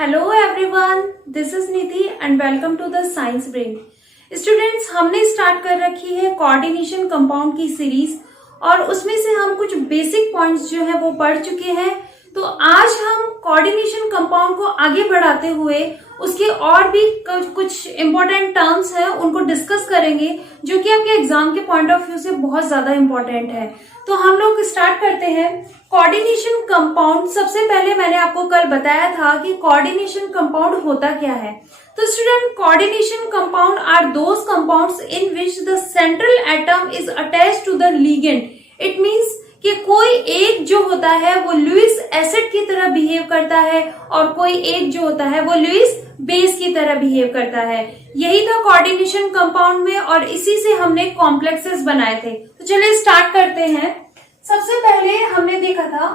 Hello everyone, this is Nidhi and welcome to the Science Brain. Students, हमने start कर रखी है कोऑर्डिनेशन कंपाउंड की सीरीज और उसमें से हम कुछ बेसिक पॉइंट्स जो है वो पढ़ चुके हैं। तो आज हम कोऑर्डिनेशन कंपाउंड को आगे बढ़ाते हुए उसके और भी कुछ इंपॉर्टेंट टर्म्स हैं उनको डिस्कस करेंगे जो कि आपके एग्जाम के पॉइंट ऑफ व्यू से बहुत ज्यादा इंपॉर्टेंट है। तो हम लोग स्टार्ट करते हैं। कोऑर्डिनेशन कंपाउंड, सबसे पहले मैंने आपको कल बताया था कि कोऑर्डिनेशन कंपाउंड होता क्या है। तो student, coordination compound are those compounds in which the central atom is attached to the ligand. It means कि कोई एक जो होता है वो लुईस एसिड की तरह बिहेव करता है और कोई एक जो होता है वो लुईस बेस की तरह बिहेव करता है। यही था कोऑर्डिनेशन कंपाउंड में और इसी से हमने कॉम्प्लेक्सेस बनाए थे। तो चलिए स्टार्ट करते हैं। सबसे पहले हमने देखा था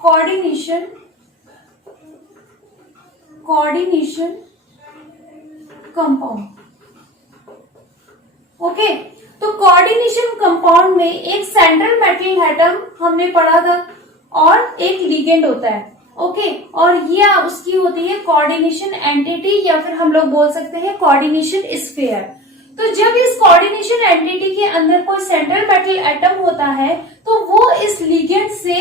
कोऑर्डिनेशन कंपाउंड। ओके, तो कोऑर्डिनेशन कंपाउंड में एक सेंट्रल मेटल एटम हमने पढ़ा था और एक लिगेंड होता है। ओके, और ये उसकी होती है कोऑर्डिनेशन एंटिटी या फिर हम लोग बोल सकते हैं कोऑर्डिनेशन स्फीयर। तो जब इस कोऑर्डिनेशन एंटिटी के अंदर कोई सेंट्रल मेटल एटम होता है तो वो इस लिगेंड से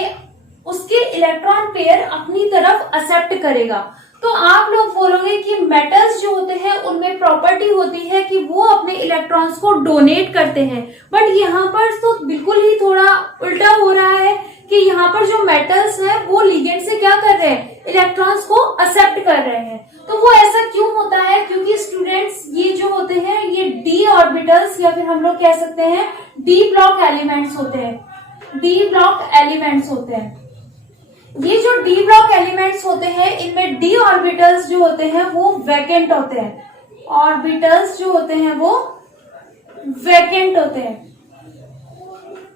उसके इलेक्ट्रॉन पेयर अपनी तरफ एक्सेप्ट करेगा। तो आप लोग बोलोगे कि मेटल्स जो होते हैं उनमें प्रॉपर्टी होती है कि वो अपने इलेक्ट्रॉन्स को डोनेट करते हैं, बट यहाँ पर तो बिल्कुल ही थोड़ा उल्टा हो रहा है कि यहाँ पर जो मेटल्स हैं वो लिगेंड से क्या कर रहे हैं, इलेक्ट्रॉन्स को एक्सेप्ट कर रहे हैं। तो वो ऐसा क्यों होता है? क्योंकि स्टूडेंट्स ये जो होते हैं ये डी ऑर्बिटल्स या फिर हम लोग कह सकते हैं डी ब्लॉक एलिमेंट्स होते हैं। डी ब्लॉक एलिमेंट्स होते हैं। ये जो डी ब्लॉक एलिमेंट्स होते हैं इनमें डी ऑर्बिटल्स जो होते हैं वो वैकेंट होते हैं। ऑर्बिटल्स जो होते हैं वो वैकेंट होते हैं।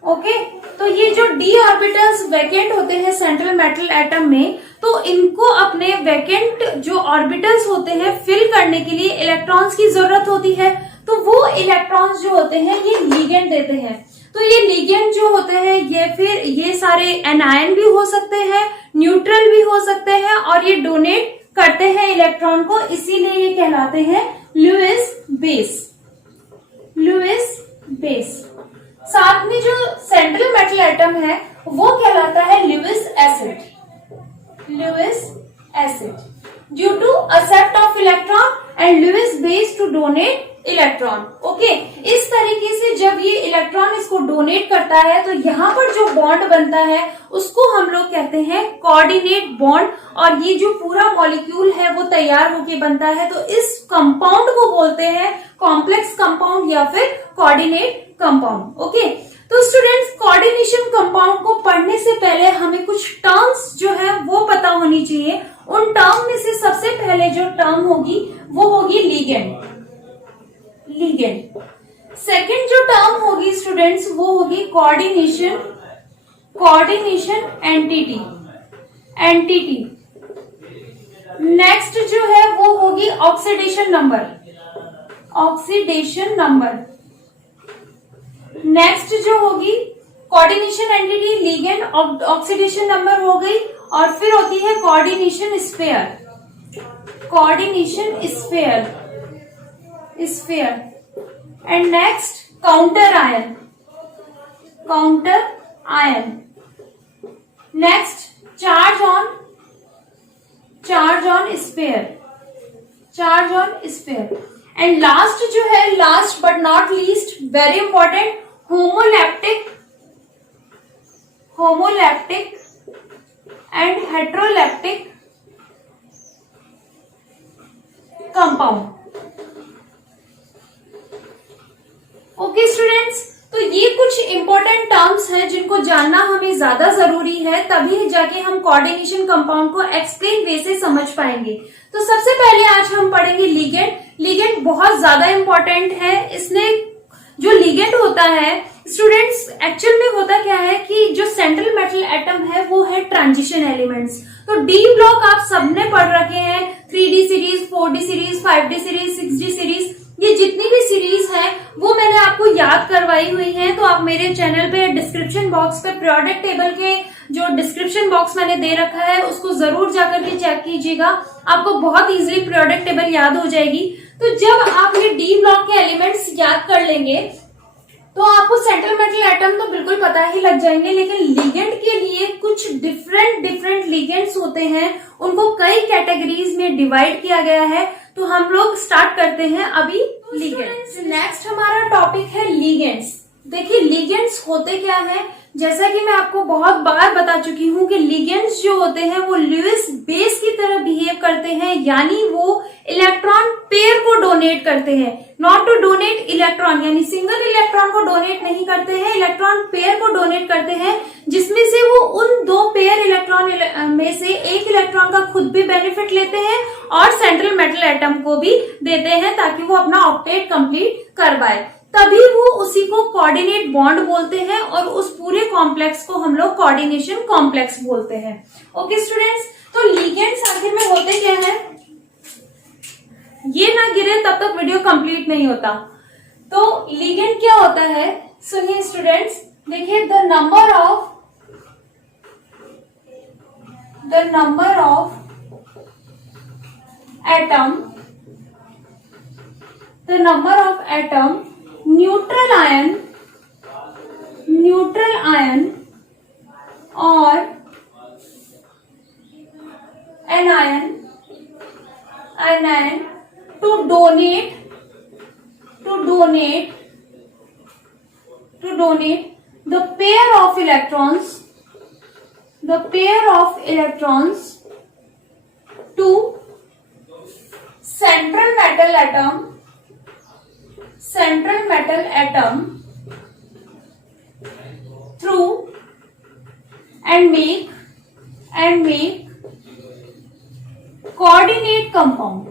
ओके, तो ये जो डी ऑर्बिटल्स वैकेंट होते हैं सेंट्रल मेटल एटम में, तो इनको अपने वैकेंट जो ऑर्बिटल्स होते हैं फिल करने के लिए इलेक्ट्रॉन्स की जरूरत होती है। तो वो इलेक्ट्रॉन्स जो होते हैं ये लिगेंड देते हैं। तो ये लिगेंड जो होते हैं ये फिर ये सारे एनायन भी हो सकते हैं, न्यूट्रल भी हो सकते हैं और ये डोनेट करते हैं इलेक्ट्रॉन को, इसीलिए ये कहलाते हैं लुईस बेस। Lewis base. साथ में जो सेंट्रल मेटल एटम है वो कहलाता है Lewis acid. Lewis acid due to accept of electron and Lewis base to donate electron. Okay, इस तरीके से जब ये इलेक्ट्रॉन इसको डोनेट करता है तो यहाँ पर जो बॉन्ड बनता है उसको हम लोग कहते हैं कोऑर्डिनेट बॉन्ड और ये जो पूरा मॉलिक्यूल है वो तैयार होके बनता है। तो इस कंपाउंड को बोलते हैं कॉम्प्लेक्स कंपाउंड या फिर कोऑर्डिनेट कंपाउंड। ओके, तो स्टूडेंट्स, कोऑर्डिनेशन कंपाउंड को पढ़ने से पहले हमें कुछ टर्म्स जो है वो पता होनी चाहिए। उन टर्म में से सबसे पहले जो टर्म होगी वो होगी लिगेंड। लिगेंड। सेकेंड जो टर्म होगी स्टूडेंट्स वो होगी कोऑर्डिनेशन एंटिटी। नेक्स्ट जो है वो होगी ऑक्सीडेशन नंबर। नेक्स्ट जो होगी coordination entity, ligand, oxidation number हो गई और फिर होती है coordination sphere and next counter ion. Next charge on sphere and last जो है, last but not least, very important, homoleptic and heteroleptic compound. Okay students, तो ये कुछ इंपॉर्टेंट टर्म्स हैं जिनको जानना हमें ज्यादा जरूरी है, तभी जाके हम कोऑर्डिनेशन कंपाउंड को एक्सप्लेन वे से समझ पाएंगे। तो सबसे पहले आज हम पढ़ेंगे लिगेंड। लिगेंड बहुत ज्यादा इंपॉर्टेंट है। इसने जो लिगेंड होता है स्टूडेंट्स, एक्चुअल में होता क्या है कि जो सेंट्रल मेटल एटम है वो है ट्रांजिशन एलिमेंट्स। तो डी ब्लॉक आप सबने पढ़ रखे हैं, 3D series, 4D series, 5D series, 6D series, ये जितनी भी सीरीज है वो मैंने आपको याद करवाई हुई है। तो आप मेरे चैनल पे डिस्क्रिप्शन बॉक्स पे पीरियोडिक टेबल के जो डिस्क्रिप्शन बॉक्स मैंने दे रखा है उसको जरूर जाकर के चेक कीजिएगा। आपको बहुत इजीली पीरियोडिक टेबल याद हो जाएगी। तो जब आप ये डी ब्लॉक के एलिमेंट्स याद कर लेंगे तो आपको सेंट्रल मेटल एटम तो बिल्कुल पता ही लग जाएंगे, लेकिन लिगेंड के लिए कुछ डिफरेंट लिगेंड्स होते हैं, उनको कई कैटेगरीज में डिवाइड किया गया है। तो हम लोग स्टार्ट करते हैं अभी लिगेंड्स। नेक्स्ट हमारा टॉपिक है लिगेंड्स। देखिए लिगेंड्स होते क्या है, जैसा कि मैं आपको बहुत बार बता चुकी हूँ कि लिगेंड्स जो होते हैं वो लुईस बेस की तरह बिहेव करते हैं, यानी वो इलेक्ट्रॉन पेयर को डोनेट करते हैं। नॉट टू डोनेट इलेक्ट्रॉन, यानी सिंगल इलेक्ट्रॉन को डोनेट नहीं करते हैं, इलेक्ट्रॉन पेयर को डोनेट करते हैं, जिसमें से वो उन दो पेयर इलेक्ट्रॉन में से एक इलेक्ट्रॉन का खुद भी बेनिफिट लेते हैं और सेंट्रल मेटल एटम को भी देते हैं ताकि वो अपना ऑक्टेट कंप्लीट कर पाए। तभी वो उसी को कोऑर्डिनेट बॉन्ड बोलते हैं और उस पूरे कॉम्प्लेक्स को हम लोग कोऑर्डिनेशन कॉम्प्लेक्स बोलते हैं। ओके स्टूडेंट्स, तो लिगेंड्स आखिर में होते क्या है, ये ना गिरे तब तक वीडियो कंप्लीट नहीं होता। तो लिगेंड क्या होता है, सुनिए स्टूडेंट्स, देखिए the number of atom neutral ion और anion to donate the pair of electrons to central metal atom through and make coordinate compound.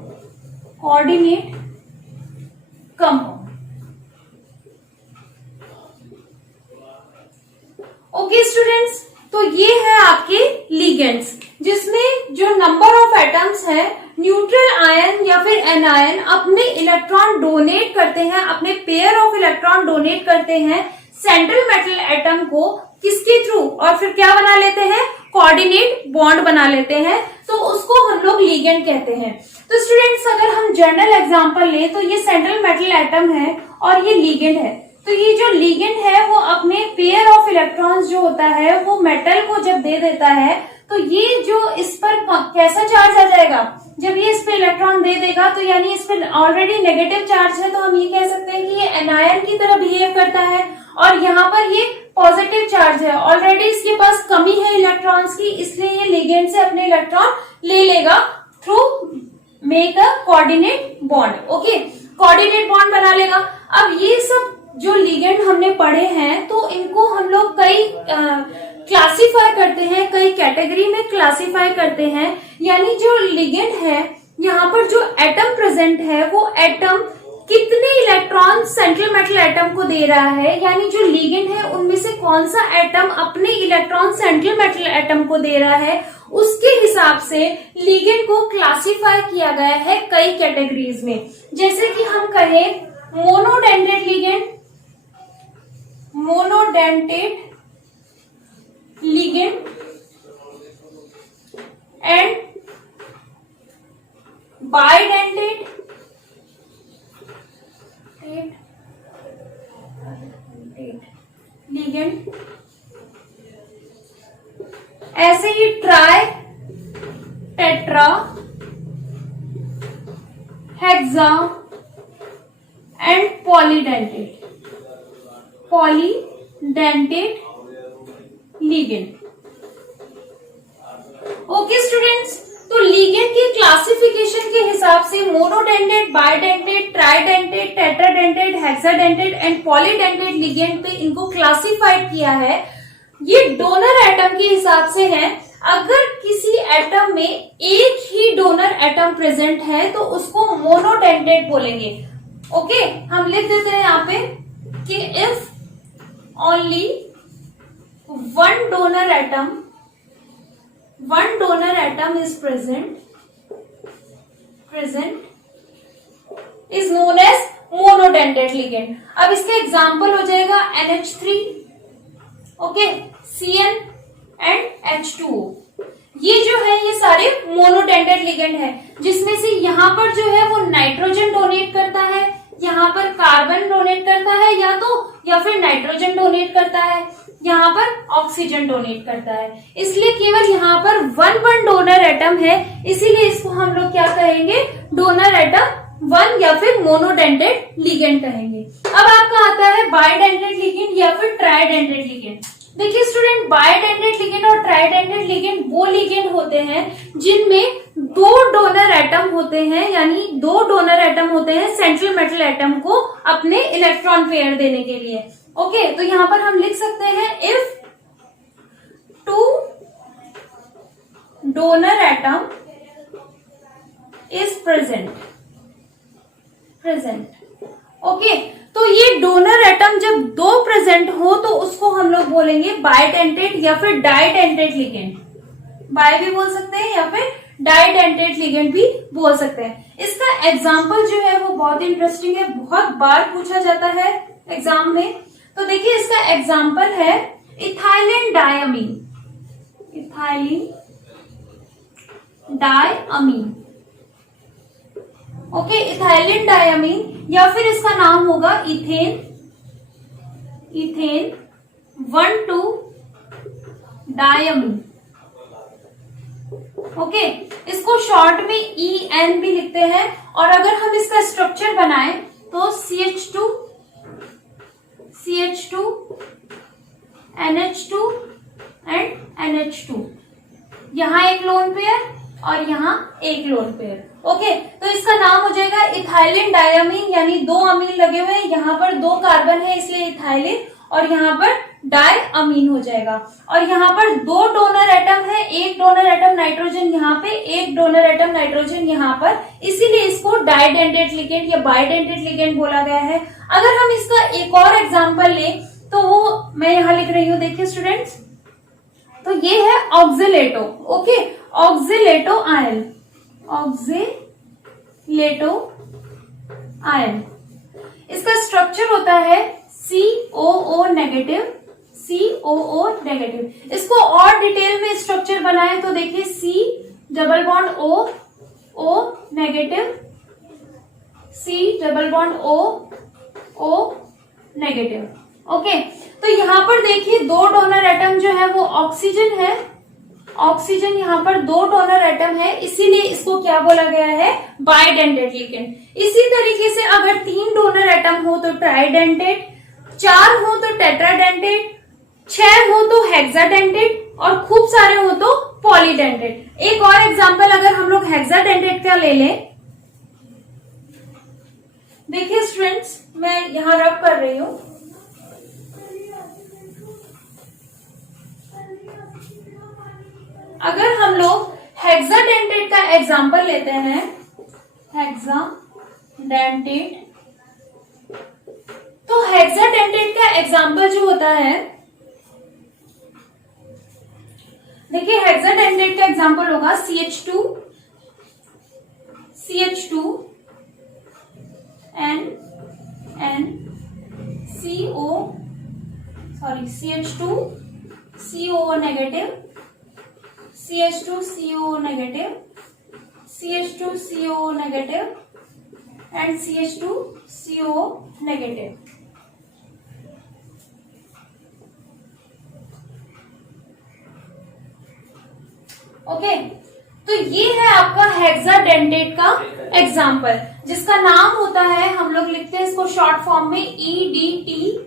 Okay students, तो ये है आपके लिगेंड्स, जिसमें जो नंबर ऑफ एटम्स है न्यूट्रल आयन या फिर एनायन अपने इलेक्ट्रॉन डोनेट करते हैं, अपने पेयर ऑफ इलेक्ट्रॉन डोनेट करते हैं सेंट्रल मेटल एटम को, किसके थ्रू, और फिर क्या बना लेते हैं, कोऑर्डिनेट बॉन्ड बना लेते हैं, तो उसको हम लोग लिगेंड कहते हैं। तो स्टूडेंट्स अगर हम जनरल एग्जांपल ले तो ये सेंट्रल मेटल एटम है और ये लिगेंड है। तो ये जो लिगेंड है वो अपने पेयर ऑफ इलेक्ट्रॉन्स जो होता है वो मेटल को जब दे देता है, तो ये जो इस पर कैसा चार्ज आ जाएगा, जब ये इस पे इलेक्ट्रॉन दे देगा तो यानी इस पे ऑलरेडी नेगेटिव चार्ज है, तो हम ये कह सकते हैं कि ये एनायन की तरह बिहेव करता है, और यहाँ पर ये पॉजिटिव चार्ज है, ऑलरेडी इसके पास कमी है इलेक्ट्रॉन्स की, इसलिए ये लिगेंड से अपने इलेक्ट्रॉन ले लेगा through make a coordinate bond. Okay, coordinate bond बना लेगा। अब ये सब जो लिगेंड हमने पढ़े हैं तो इनको हम लोग कई क्लासिफाई करते हैं, कई कैटेगरी में क्लासिफाई करते हैं, यानी जो लिगेंड है यहाँ पर जो एटम प्रेजेंट है वो एटम कितने इलेक्ट्रॉन सेंट्रल मेटल एटम को दे रहा है, यानी जो लिगेंड है उनमें से कौन सा एटम अपने इलेक्ट्रॉन सेंट्रल मेटल एटम को दे रहा है, उसके हिसाब से लिगेंड को क्लासिफाई किया गया है कई कैटेगरीज में। जैसे कि हम कहें monodentate ligand and bidentate ligand, ऐसे ही tri, tetra, hexa and polydentate ligand. Okay students, तो लिगेंड की क्लासिफिकेशन के हिसाब से monodentate, bidentate, tridentate, tetradentate, hexadentate and polydentate ligand पे इनको क्लासिफाइड किया है। ये डोनर एटम के हिसाब से है। अगर किसी एटम में एक ही डोनर एटम प्रेजेंट है तो उसको मोनोडेंटेड बोलेंगे। ओके, हम लिख देते हैं यहाँ पे कि if only one donor atom is present is known as monodentate ligand. अब इसका एग्जाम्पल हो जाएगा NH3, okay, CN and H2O। ये जो है ये सारे मोनोडेंटेट लिगेंड है, जिसमें से यहाँ पर जो है वो नाइट्रोजन डोनेट करता है, यहाँ पर कार्बन डोनेट करता है या फिर नाइट्रोजन डोनेट करता है, यहाँ पर ऑक्सीजन डोनेट करता है। इसलिए केवल यहाँ पर वन डोनर एटम है, इसीलिए इसको हम लोग क्या कहेंगे, डोनर एटम वन या फिर मोनोडेंटेट लिगेंड कहेंगे। अब आपका आता है बाइडेंटेट लिगेंड या फिर ट्राइडेंटेट लिगेंड। देखिए स्टूडेंट, बाइडेंटेट लिगेंड और ट्राइडेंटेट लिगेंड वो लिगेंड होते हैं जिनमें दो डोनर एटम होते हैं, यानी दो डोनर एटम होते हैं सेंट्रल मेटल एटम को अपने इलेक्ट्रॉन पेयर देने के लिए। ओके, तो यहां पर हम लिख सकते हैं if two donor atom is present. Okay, तो ये डोनर एटम जब दो प्रेजेंट हो तो उसको हम लोग बोलेंगे बाइडेंटेट या फिर डाइडेंटेट लिगेंड। बाय भी बोल सकते हैं या फिर डाइडेंटेट लिगेंड भी बोल सकते हैं। इसका एग्जाम्पल जो है वो बहुत इंटरेस्टिंग है, बहुत बार पूछा जाता है एग्जाम में। तो देखिए इसका एग्जाम्पल है ethylene diamine. Ethylene diamine, okay, ethylene diamine, या फिर इसका नाम होगा इथेन। Ethane 1,2 diamine. ओके, इसको शॉर्ट में EN भी लिखते हैं। और अगर हम इसका स्ट्रक्चर बनाएं तो CH2 NH2 एंड NH2, यहां एक लोन पेयर और यहाँ एक लोन पेयर। ओके, तो इसका नाम हो जाएगा इथाइलिन डायमीन, यानी दो अमीन लगे हुए हैं, यहाँ पर दो कार्बन है इसलिए इथाइलिन, और यहाँ पर डायमीन हो जाएगा। और यहाँ पर दो डोनर एटम है, एक डोनर एटम नाइट्रोजन यहाँ पे, एक डोनर एटम नाइट्रोजन यहाँ पर, इसीलिए इसको डाइडेंटेट लिगेंड या बाइडेंटेट लिगेंड बोला गया है। अगर हम इसका एक और एग्जाम्पल लें तो वो मैं यहाँ लिख रही हूँ, देखिए स्टूडेंट्स, तो ये है ऑक्सिलेटो। ओके, ऑक्सिलेटो आयन, ऑक्सिलेटो आयन, इसका स्ट्रक्चर होता है COO नेगेटिव, COO नेगेटिव। इसको और डिटेल में स्ट्रक्चर बनाए तो देखिए C double bond O, O negative, C double bond O, O negative. Okay, तो यहाँ पर देखिए दो डोनर एटम जो है वो ऑक्सीजन है, ऑक्सीजन यहाँ पर दो डोनर एटम है, इसीलिए इसको क्या बोला गया है, बाइडेंटेट लिगेंड। इसी तरीके से अगर तीन डोनर एटम हो तो ट्राइडेंटेट, चार हो तो टेट्राडेंटेट, 6 हो तो हेक्साडेंटेट, और खूब सारे हो तो पॉलीडेंटेट। एक और एग्जांपल अगर हम लोग हेक्साडेंटेट का ले लें, देखिए स्टूडेंट्स, मैं यहां रब कर रही हूं। अगर हम लोग हेक्साडेंटेट का एग्जांपल लेते हैं, हेक्साडेंटेट, तो हेक्साडेंटेट का एग्जांपल जो होता है, देखिए हेक्साडेंटेट का एग्जांपल होगा CH2 CH2CO negative, CH2CO negative, CH2CO negative and CH2CO negative. Okay, तो ये है आपका हेक्साडेंटेट का एग्जाम्पल, जिसका नाम होता है, हम लोग लिखते हैं इसको शॉर्ट फॉर्म में EDTA,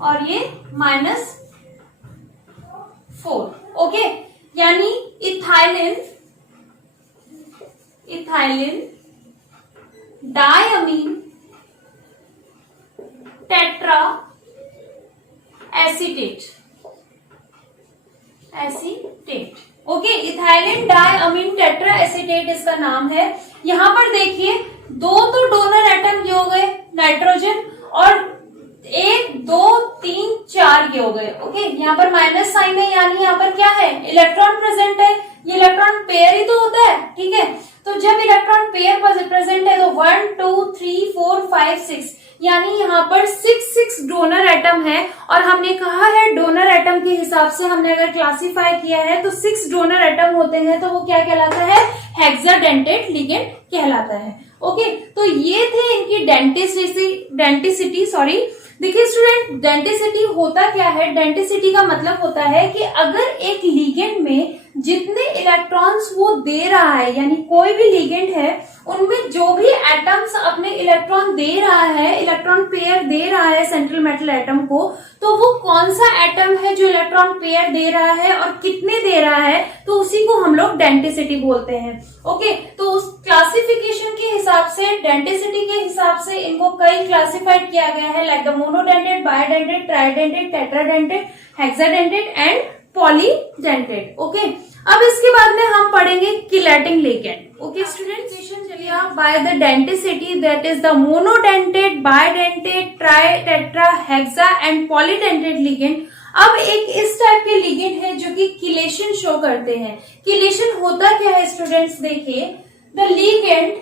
और ये -4। ओके, यानी ethylene diamine tetra acetate. Okay, ethylene diamine tetra acetate इसका नाम है। यहां पर देखिए दो तो डोनर एटम ये हो गए नाइट्रोजन, और 1 2 3 4 ये हो गए। ओके, यहाँ पर माइनस साइन है, यानी यहाँ पर क्या है, इलेक्ट्रॉन प्रेजेंट है। ये इलेक्ट्रॉन पेयर ही तो होता है, ठीक है। तो जब इलेक्ट्रॉन पेयर प्रेजेंट है तो 1 2 3 4 5 6, यानी यहाँ पर 6 डोनर एटम है, और हमने कहा है डोनर एटम के हिसाब से हमने अगर क्लासिफाई किया है तो 6 डोनर एटम होते हैं, तो वो क्या कहलाता है, हेक्साडेंटेट लिगेंड कहलाता है। ओके, तो ये थे इनकी डेंटिसिटी सॉरी। देखिए स्टूडेंट, डेंटिसिटी होता क्या है, डेंटिसिटी का मतलब होता है कि अगर एक लिगेंड में जितने इलेक्ट्रॉन्स वो दे रहा है, यानी कोई भी लिगेंड है उनमें जो भी एटम्स अपने इलेक्ट्रॉन दे रहा है, इलेक्ट्रॉन पेयर दे रहा है सेंट्रल मेटल एटम को, तो वो कौन सा एटम है जो इलेक्ट्रॉन पेयर दे रहा है और कितने दे रहा है, तो उसी को हम लोग डेंटिसिटी बोलते हैं। ओके, तो उस क्लासिफिकेशन के हिसाब से, डेंटिसिटी के हिसाब से इनको कई क्लासिफाइड किया गया है, like the monodentate, bidentate, tridentate, tetradentate, hexadentate and polydentate. Okay, अब इसके बाद में हम पढ़ेंगे किलेटिंग लिगेंड। ओके स्टूडेंट्स, चलिए आप by the denticity that is the monodentate, bidentate, tri, tetra, hexa and polydentate ligand. अब एक इस टाइप के लिगेंड है जो कि किलेशन शो करते हैं। किलेशन होता क्या है स्टूडेंट्स, देखिए the ligand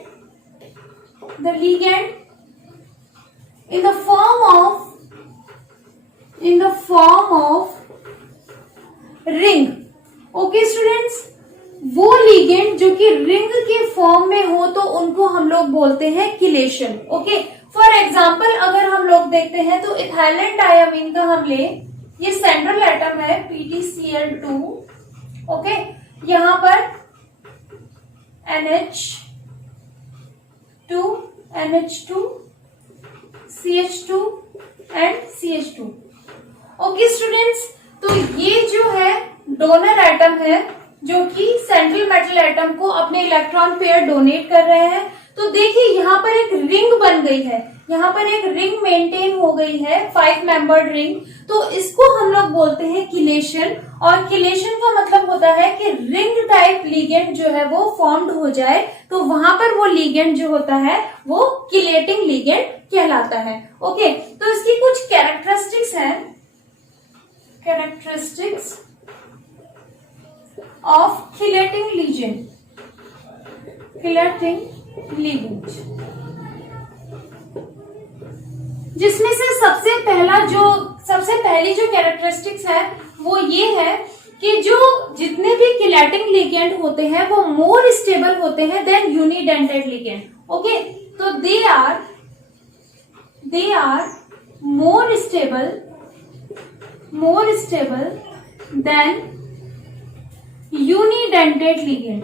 in the form of ring. Okay students, वो लिगेंड जो कि रिंग के फॉर्म में हो तो उनको हम लोग बोलते हैं किलेशन। ओके, फॉर एग्जांपल अगर हम लोग देखते हैं तो इथाइलिन डायमीन का हम ले, ये सेंट्रल एटम है PTCl2। ओके, यहाँ पर NH2 CH2 and CH2। Okay students, तो ये जो है डोनर एटम है जो कि सेंट्रल मेटल एटम को अपने इलेक्ट्रॉन पेयर डोनेट कर रहे हैं। तो देखिए यहाँ पर एक रिंग बन गई है, यहाँ पर एक रिंग मेंटेन हो गई है, 5 मेंबर्ड रिंग। तो इसको हम लोग बोलते हैं किलेशन, और किलेशन का मतलब होता है कि रिंग टाइप लिगेंड जो है वो फॉर्म्ड हो जाए, तो वहां पर वो लिगेंड जो होता है वो किलेटिंग लिगेंड कहलाता है। ओके, तो इसकी कुछ कैरेक्टरिस्टिक्स हैं, कैरेक्टरिस्टिक्स ऑफ किलेटिंग लिगेंड। जिसमें से सबसे पहली जो कैरेक्टरिस्टिक्स है वो ये है कि जो जितने भी किलेटिंग लिगेंड होते हैं वो मोर स्टेबल होते हैं देन यूनिडेंटेड लिगेंड। ओके, तो they are more stable than unidentate ligand.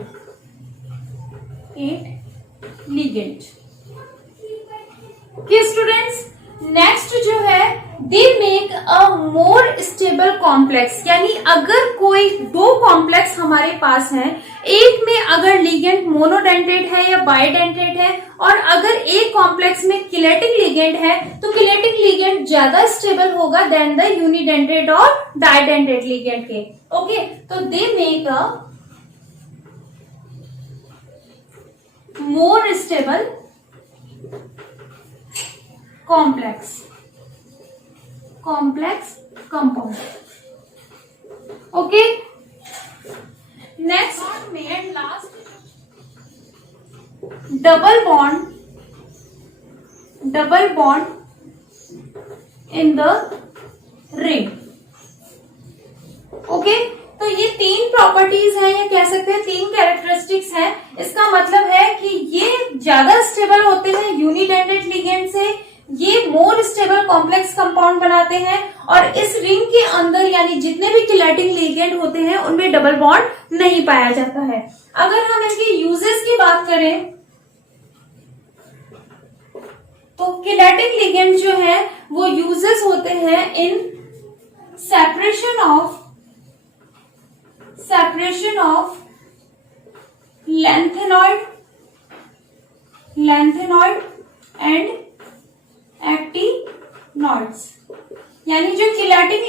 कि स्टूडेंट्स, नेक्स्ट जो है they make a more stable complex, यानी अगर कोई 2 कॉम्प्लेक्स हमारे पास हैं, एक में अगर लिगेंड मोनोडेंटेट है या बायोडेंटेट है, और अगर एक कॉम्प्लेक्स में किलेटिंग लिगेंड है, तो किलेटिंग लिगेंड ज्यादा स्टेबल होगा देन द यूनिडेंटेट और डाइडेंटेट लिगेंड के। ओके, तो दे make a more stable complex compound। Okay, next and last, double bond in the ring। Okay, तो ये 3 प्रॉपर्टीज हैं, या कह सकते हैं 3 कैरेक्टरिस्टिक्स हैं। इसका मतलब है कि ये ज्यादा स्टेबल होते हैं यूनिडेंटेड लिगेंड से, ये मोर स्टेबल कॉम्प्लेक्स कंपाउंड बनाते हैं, और इस रिंग के अंदर यानी जितने भी किलेटिंग लिगेंड होते हैं उनमें डबल बॉन्ड नहीं पाया जाता है। अगर हम इनके यूजेस की बात करें तो किलेटिंग लिगेंड जो है वो यूजेस होते हैं in separation of lanthanide and actinoids. यानी जो किलेटिंग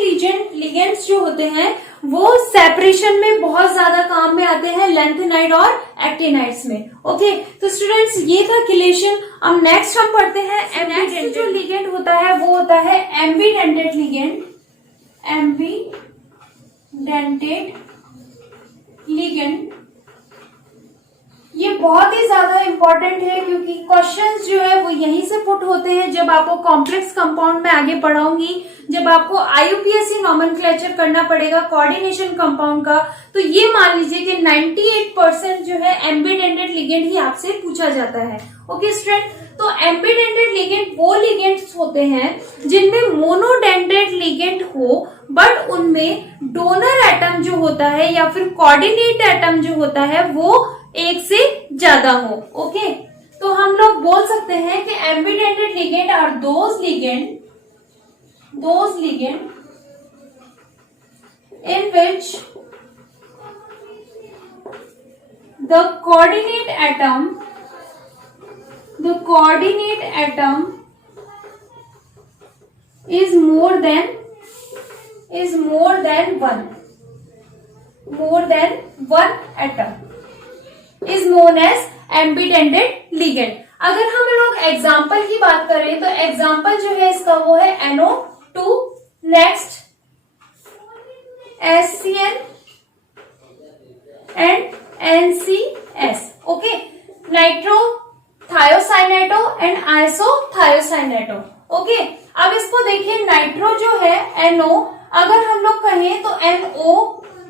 लिगेंड्स जो होते हैं वो सेपरेशन में बहुत ज्यादा काम में आते हैं लैंथेनाइड और एक्टिनाइड्स में। ओके, तो स्टूडेंट्स ये था किलेशन। अब नेक्स्ट हम पढ़ते हैं नेक्स्ट जो लिगेंड होता है वो होता है एम्बीडेंटेड लिगेंड। ये बहुत ही ज्यादा इम्पोर्टेंट है क्योंकि क्वेश्चंस जो है वो यहीं से पुट होते हैं। जब आपको कॉम्प्लेक्स कंपाउंड में आगे पढ़ाऊंगी, जब आपको IUPAC नॉमेनक्लेचर करना पड़ेगा कोऑर्डिनेशन कंपाउंड का, तो ये मान लीजिए कि 98% जो है एम्बिडेंटेड लिगेंड ही आपसे पूछा जाता है। ओके स्टूडेंट, तो एम्बिडेंटेड लिगेंड वो लिगेंड्स होते हैं जिनमें मोनोडेंटेड लिगेंड हो, बट उनमें डोनर एटम जो होता है या फिर कोऑर्डिनेट एटम जो होता है वो एक से ज्यादा हो। ओके, तो हम लोग बोल सकते हैं कि ambidentate ligand are those ligand in which the coordinate atom is more than one atom is known as ambidentate ligand। अगर हम लोग एग्जाम्पल की बात करें तो एग्जाम्पल जो है इसका वो है NO2, next HCl and NCS। Okay, nitro thiocyanato and isothiocyanato. Okay, अब इसको देखिए, नाइट्रो जो है NO, अगर हम लोग कहें तो NO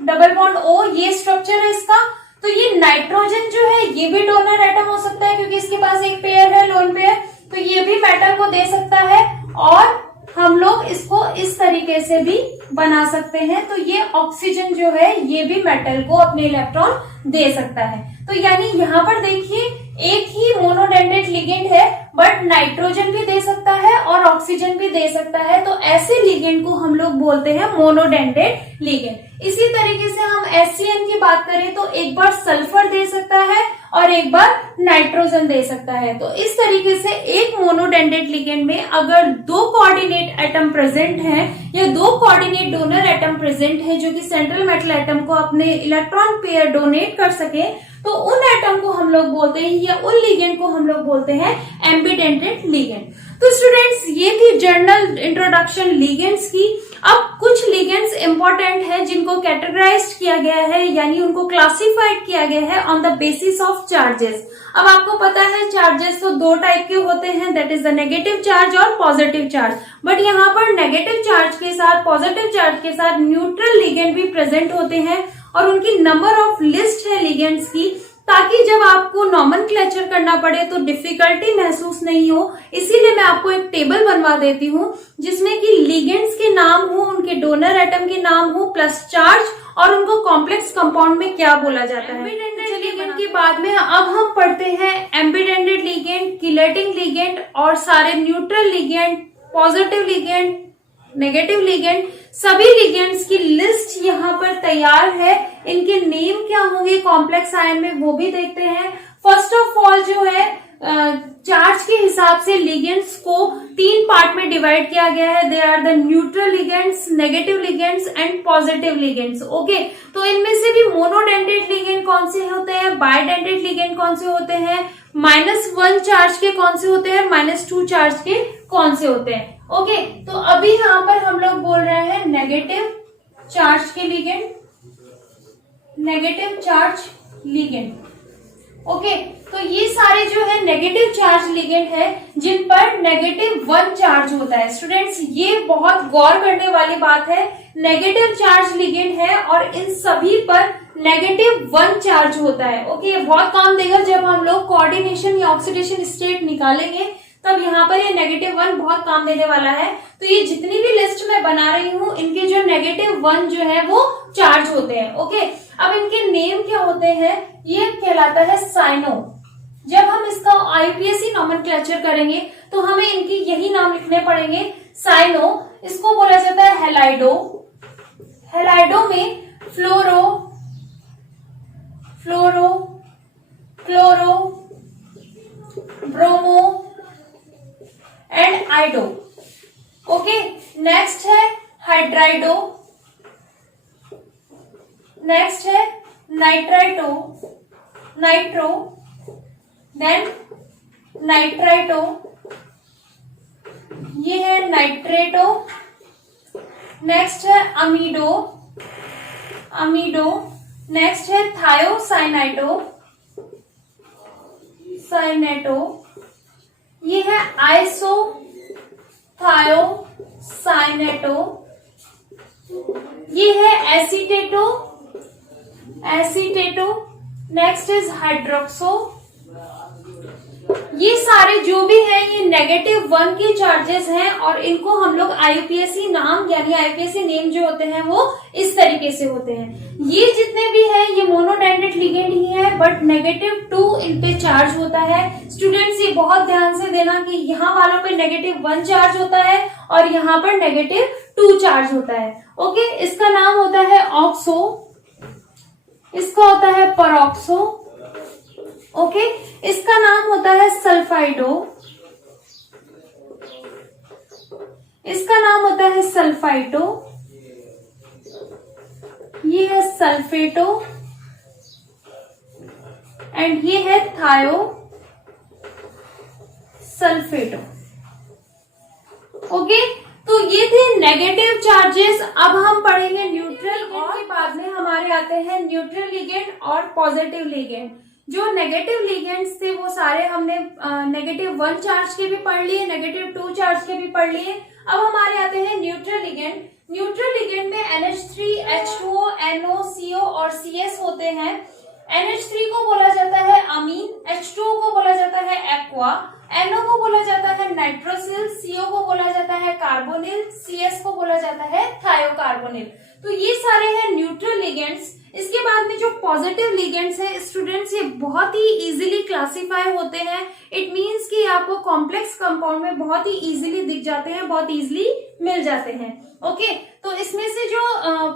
डबल बॉन्ड O ये स्ट्रक्चर है इसका, तो ये नाइट्रोजन जो है ये भी डोनर एटम हो सकता है क्योंकि इसके पास एक पेयर है, लोन पेयर, तो ये भी मेटल को दे सकता है और हम लोग इसको इस तरीके से भी बना सकते हैं। तो ये ऑक्सीजन जो है ये भी मेटल को अपने इलेक्ट्रॉन दे सकता है। तो यानी यहाँ पर देखिए एक ही मोनोडेंटेड लिगेंड है बट नाइट्रोजन भी दे सकता है और ऑक्सीजन भी दे सकता है, तो ऐसे लिगेंड को हम लोग बोलते हैं मोनोडेंटेड लिगेंड। इसी तरीके से हम HCl की बात करें तो एक बार सल्फर दे सकता है और एक बार नाइट्रोजन दे सकता है। तो इस तरीके से एक मोनोडेंटेड लिगेंड में अगर दो कोऑर्डिनेट एटम प्रेजेंट हैं या दो कोऑर्डिनेट डोनर एटम प्रेजेंट है जो कि सेंट्रल मेटल एटम को अपने इलेक्ट्रॉन पेयर डोनेट कर सके, तो उन एटम को हम लोग बोलते हैं या उन लिगेंड को हम लोग बोलते हैं एम्बिडेंटेड लिगेंड। तो स्टूडेंट्स ये थी जनरल इंट्रोडक्शन लिगेंड्स की। अब कुछ लिगेंड्स इंपॉर्टेंट है जिनको कैटेगराइज किया गया है, यानी उनको क्लासिफाइड किया गया है on the basis of charges. अब आपको पता है चार्जेस तो दो टाइप के होते हैं, that is the negative charge और पॉजिटिव चार्ज, बट यहाँ पर नेगेटिव चार्ज के साथ पॉजिटिव चार्ज के साथ न्यूट्रल लिगेंड भी प्रेजेंट होते हैं और उनकी नंबर ऑफ लिस्ट है लिगेंड्स की, ताकि जब आपको नॉमेनक्लेचर करना पड़े तो डिफिकल्टी महसूस नहीं हो। इसीलिए मैं आपको एक टेबल बनवा देती हूँ जिसमें कि लिगेंड्स के नाम हो, उनके डोनर एटम के नाम हो, प्लस चार्ज और उनको कॉम्प्लेक्स कंपाउंड में क्या बोला जाता है। एम्बिडेंटेड लिगेंड के बाद में अब हम पढ़ते हैं एम्बिडेंटेड लिगेंड, किलेटिंग लिगेंड और सारे neutral ligand, positive ligand, negative ligand, सभी लिगेंड्स की लिस्ट यहाँ पर तैयार है। इनके नेम क्या होंगे कॉम्प्लेक्स आयन में वो भी देखते हैं। फर्स्ट ऑफ ऑल जो है चार्ज के हिसाब से लिगेंड्स को तीन पार्ट में डिवाइड किया गया है। They are the neutral ligands, negative ligands and positive ligands. Okay, तो इनमें से भी मोनोडेंटेड लिगेंड कौन से होते हैं, बायडेंटेड लिगेंड कौन से होते हैं, -1 चार्ज के कौन से होते हैं, -2 चार्ज के कौन से होते हैं। ओके, तो अभी यहाँ पर हम लोग बोल रहे हैं नेगेटिव चार्ज के ligand, negative charge ligand. Okay, तो ये सारे जो है नेगेटिव चार्ज लिगेंड है जिन पर -1 चार्ज होता है। स्टूडेंट्स ये बहुत गौर करने वाली बात है, नेगेटिव चार्ज लिगेंड है और इन सभी पर -1 चार्ज होता है। ओके, ये बहुत काम देगा जब हम लोग कोऑर्डिनेशन या ऑक्सीडेशन स्टेट निकालेंगे, तब यहाँ पर ये -1 बहुत काम देने वाला है। तो ये जितनी भी लिस्ट मैं बना रही हूँ इनके जो -1 जो है वो चार्ज होते हैं। ओके, अब इनके नेम क्या होते हैं, ये कहलाता है साइनो। जब हम इसका IUPAC नॉमेनक्लेचर करेंगे तो हमें इनकी यही नाम लिखने पड़ेंगे, साइनो। इसको बोला जाता है हेलाइडो। हेलाइडो में fluoro, fluoro, chloro, bromo and iodo. Okay, next है हाइड्राइडो, नेक्स्ट है नाइट्राइटो, नाइट्रो, देन नाइट्राइटो, ये है नाइट्रेटो, नेक्स्ट है अमीडो, अमीडो, नेक्स्ट है थायोसाइनाइटो, साइनेटो, ये है आइसोथायोसाइनेटो, ये है एसीटेटो, नेक्स्ट इज हाइड्रोक्सो। ये सारे जो भी हैं ये -1 के चार्जेस हैं और इनको हम लोग आईयूपीएसी नाम यानी आईयूपीएसी नेम जो होते हैं वो इस तरीके से होते हैं। ये जितने भी हैं ये मोनोडेंडेट लिगेंड ही है, बट -2 इन पे चार्ज होता है। स्टूडेंट्स ये बहुत ध्यान से देना कि यहाँ वालों पे -1 चार्ज होता है और यहाँ पर -2 चार्ज होता है। ओके, इसका नाम होता है ऑक्सो, इसका होता है परऑक्सो। ओके, इसका नाम होता है सल्फाइडो, इसका नाम होता है सल्फाइटो, ये है सल्फेटो एंड ये है थायो सल्फेटो। ओके, तो ये थे नेगेटिव चार्जेस। अब हम पढ़ेंगे न्यूट्रल और के बाद में हमारे आते हैं न्यूट्रल लिगेंड और पॉजिटिव लिगेंड। जो नेगेटिव लिगेंड्स थे वो सारे हमने -1 चार्ज के भी पढ़ लिए, -2 चार्ज के भी पढ़ लिए। अब हमारे आते हैं न्यूट्रल लिगेंड। न्यूट्रल लिगेंड में NH3, H2O, NO, CO और CS होते हैं। NH3 को बोला जाता है अमीन, H2O को बोला जाता है एक्वा, NO को बोला जाता है नाइट्रोसिल, CO को बोला जाता है कार्बोनिल, CS को बोला जाता है थायोकार्बोनिल। तो ये सारे हैं न्यूट्रल लिगेंड्स। इसके बाद में जो पॉजिटिव लिगेंड्स है स्टूडेंट्स, ये बहुत ही इजीली क्लासिफाई होते हैं। इट मींस कि आपको कॉम्प्लेक्स कंपाउंड में बहुत ही इजीली दिख जाते हैं, बहुत इजीली मिल जाते हैं। ओके, तो इसमें से जो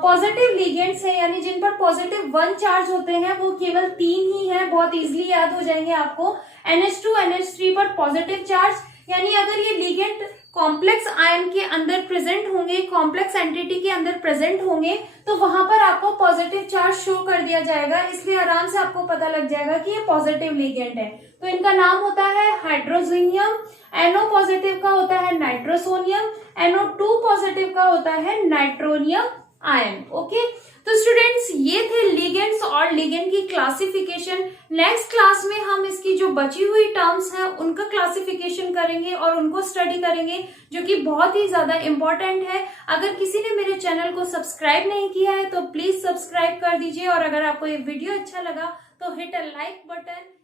पॉजिटिव लिगेंड्स है यानी जिन पर +1 चार्ज होते हैं वो केवल 3 ही है, बहुत इजीली याद हो जाएंगे आपको। NH2, NH3 पर पॉजिटिव चार्ज, यानी अगर ये लिगेंड कॉम्प्लेक्स आयन के अंदर प्रेजेंट होंगे, कॉम्प्लेक्स एंटिटी के अंदर प्रेजेंट होंगे, तो वहां पर आपको पॉजिटिव चार्ज शो कर दिया जाएगा। इसलिए आराम से आपको पता लग जाएगा कि ये पॉजिटिव लिगेंड है। तो इनका नाम होता है हाइड्रोजीनियम, NO पॉजिटिव का होता है नाइट्रोसोनियम, NO2 पॉजिटिव का होता है नाइट्रोनियम आयन। ओके, तो स्टूडेंट्स ये थे लिगेंड्स और लिगेंड की क्लासिफिकेशन। नेक्स्ट क्लास में हम इसकी जो बची हुई टर्म्स हैं उनका क्लासिफिकेशन करेंगे और उनको स्टडी करेंगे, जो कि बहुत ही ज्यादा इंपॉर्टेंट है। अगर किसी ने मेरे चैनल को सब्सक्राइब नहीं किया है तो प्लीज सब्सक्राइब कर दीजिए, और अगर आपको ये वीडियो अच्छा लगा तो हिट अ लाइक बटन।